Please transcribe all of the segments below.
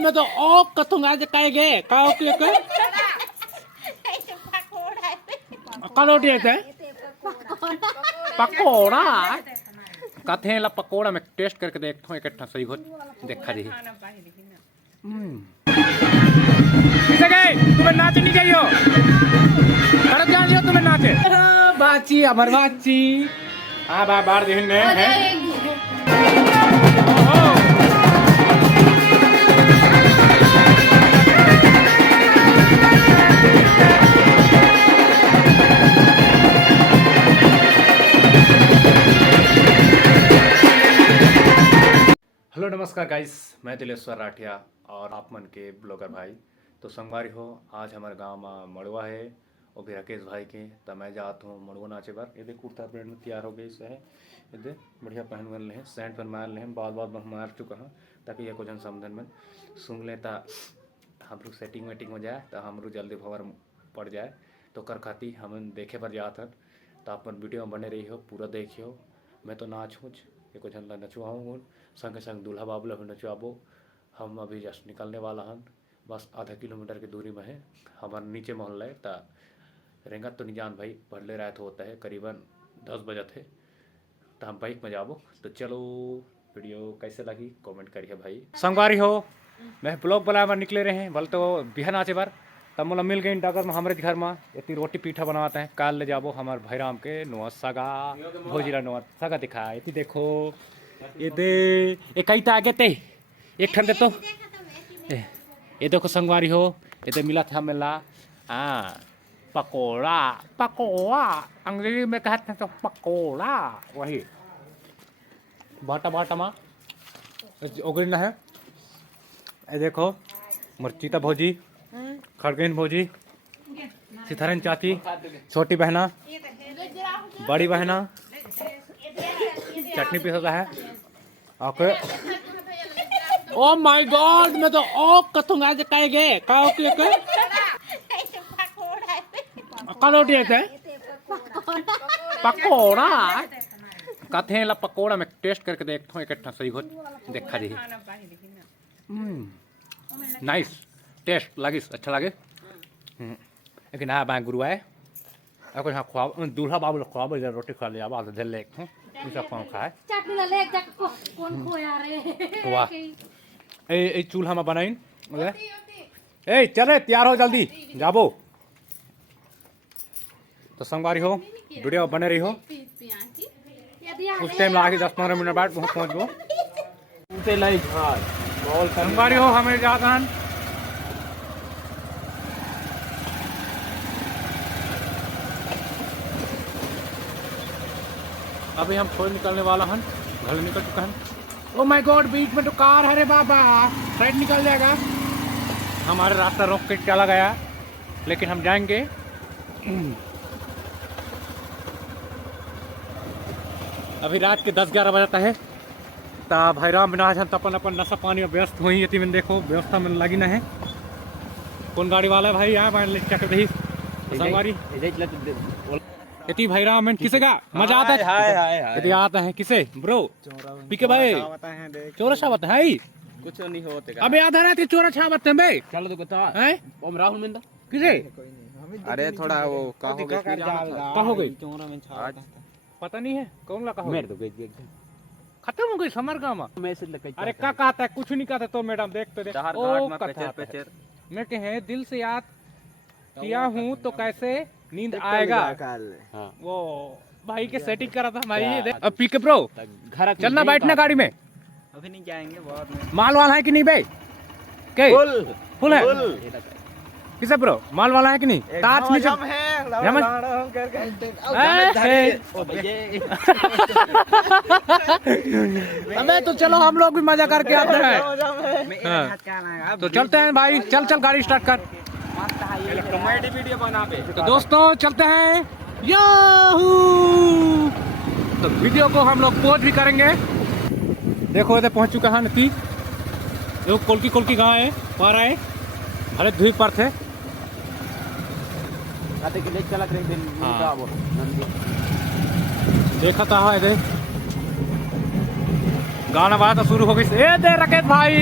मैं तो ओ कथूंगा जे काहे गे काओ के कलोटी है पकोड़ा कथे ला पकोड़ा में टेस्ट करके देखता हूँ इकट्ठा सही हो देखा जी तुम्हें नाचे नहीं चाहिए सड़क जान लियो तुम्हें नाचे बाची अमर बाची हाँ बा बाहर देखने हैं हेलो नमस्कार गाइस, मैं दिलेश्वर राठिया और आप मन के ब्लॉगर भाई। तो संगवारी हो आज हमारे गांव में मड़वा है और भी राकेश भाई के तो मैं जाता हूँ मड़वा नाचे बार। ये कुर्ता पैंट में तैयार हो गई से है ये बढ़िया पहन वन ले सेंट पहन मार ले बाल बाल मार चुका हूँ ताकि ये कुछ समझन में सुन ले हम सेटिंग वेटिंग हो जाए तो हम जल्दी भवर पड़ जाए तो कर खाती हम देखे पर जात हन तो आप वीडियो में बने रही हो पूरा देखियो। मैं तो नाच हूँ ये कुछ नचवाऊँ संगे संग दूल्हा बाबूला भी नचवाबो। हम अभी जस्ट निकलने वाला हन बस आधा किलोमीटर की दूरी में है हमारे नीचे मोहल्ला है ता रेंगत तो नहीं जान भाई पढ़ले रात होता है करीबन 10 बजे थे तो हम बाइक में जाबो। तो चलो वीडियो कैसे लगी कमेंट करिए भाई। संगवारी हो मैं ब्लॉग बना बार निकले रहे हैं बल तो बिहान आचे बार तब मोला मिल गई डगर में हमारे घर में इतनी रोटी पीठा बनाते हैं काल ले जाबो हमारे भैराम के नुआ सगा भोजीरा नुआ सगा दिखा इतनी देखो ये कई तो आगे थे एक ठंडे तो ये देखो संगवारी हो ये मिला था मिला पकोड़ा पकोड़ा अंग्रेजी में कहते हैं तो पकोड़ा वही बाटा बाटा माँ ओगरिना है। ये देखो मर्चिता भोजी खड़गेन भोजी सिथरन चाची छोटी बहना बड़ी बहना चटनी पीसा है ओके। ओ माय गॉड मैं तो ओ कथूंगा जे काहे गे काओ के कलोटी है पकोड़ा कथे ला पकोड़ा में टेस्ट करके देखता हूँ इकट्ठा सही हो देखा जी नाइस टेस्ट लगी अच्छा लगे लेकिन हाँ बाय गुरु आए अगर हाँ खुआ दूल्हा बाबू खुआ रोटी खा लिया आधा झल ले कौन खाए कौन खोया रे वाह ए चूल्हा में बनाइन ए चले तैयार हो जल्दी जाबो। तो संगवारी हो वीडियो बने रही हो उस टाइम लगा 10-15 मिनट बाद पहुँच गो संगवारी हो हमें जाता अभी हम थोड़ी निकलने वाला हन घर निकल चुका है। ओ माय गॉड बीच में तो कार है रे बाबा साइड निकल जाएगा हमारे रास्ता रोक के चला गया लेकिन हम जाएंगे। अभी रात के 10-11 बजाता है ता भाईराम बिना अपन अपन नशा पानी में व्यस्त हुई यति में देखो व्यवस्था में लगी ना है। कौन गाड़ी वाला है भाई यहाँ चक्कर दही संगवारी इतनी भाईराम में किसे का मजा आता है यदि आता है किसे ब्रो पीके भाई चोरा छावत है कुछ नहीं होते अबे आधा रात चोरा छावत है बे चलो तो बता है ओम राहुल मिंदा किसे अरे थोड़ा वो कहा हो गई पता नहीं है कौन ला कहा मेरे तो गई खत्म हो गई समर गाँव मैसेज लगा अरे क्या कहता है कुछ नहीं कहता तो मैडम देखते देख मैं कहे दिल से याद किया हूँ तो कैसे नींद आएगा वो भाई के सेटिंग करा था हमारी। अब पीके ब्रो घर चलना बैठना गाड़ी में अभी नहीं जाएंगे बहुत माल वाला है कि नहीं भाई के फुल है किसे ब्रो माल वाला है कि नहीं ताज नीचे अबे तो चलो हम लोग भी मजा करके आते हैं। तो चलते हैं भाई चल गाड़ी स्टार्ट कर कॉमेडी वीडियो बना पे। तो दोस्तों चलते हैं याहू। तो वीडियो को हम लोग पोस्ट भी करेंगे। देखो इधर पहुंच चुका है नती जो कोलकी गाँव है वहाँ आए अरे धूप पर थे देखा था इधर गाना बात शुरू हो गई। ए दे राकेश भाई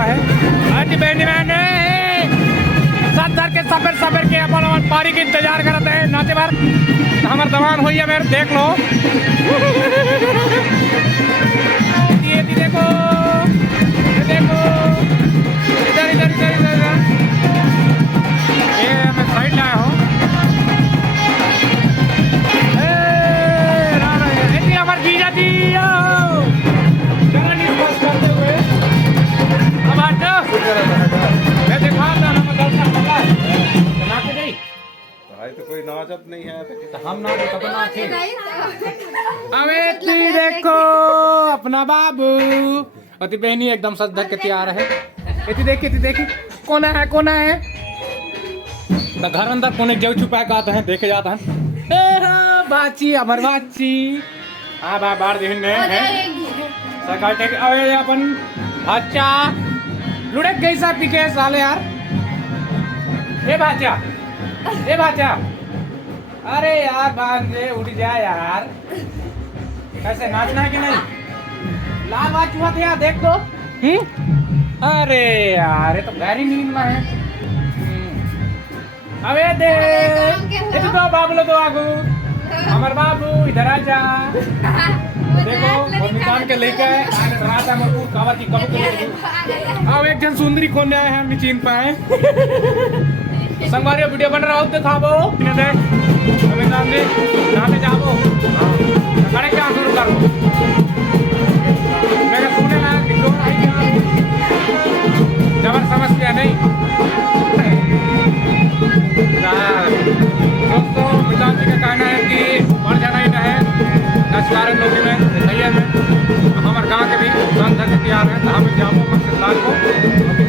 मड़वा है आज बेटी मैंने साथ धर के सफर के अपन पारी के इंतजार करते हैं नाचे बार हमार दवान हुई है मेरे देख लो ये देखो इधर इधर इधर इधर ये मैं साइड लाया हूँ हमारे जीजा जी चलो नहीं बस करते हुए अब आ जाओ मैं देखा था ना मैं दर्शन कर रहा है नाचे गई भाई तो कोई नाचत नहीं है तो हम नाचे कब नाचे अबे तू देखो अपना बाबू अति बहनी एकदम सज धर के तैयार है इति देखी कोना है तो घर अंदर कोने जग छुपा के आते हैं देखे जाता है ए बाची अमर बाची हाँ बार देखने हैं सरकार टेक अबे अपन अच्छा लुढ़क गई सा पीके साले यार ए बाचा अरे यार बांध ले उठ जा यार कैसे नाचना है कि नहीं लाल बात हुआ था यार देख दो अरे यार ये तो गहरी नींद में है अबे देख ये तो बाबू तो आगू हमार बाबू इधर आ जा देखो और निकाल के लेके रात में पूर कावती कब अब एक जन सुंदरी खोने आए हैं हम नहीं चिन पाए संगवारी वीडियो बन रहा होते था वो हमें नाम जाओ खड़े क्या शुरू करो मेरे सुने ना जबर समझ गया नहीं दोस्तों मिजान जी का कहना है कि बढ़ जाना ही है नचकारे नौकरी में सही है हमारे गाँव के भी संघ तैयार है तो हमें जामो मकसद लाल को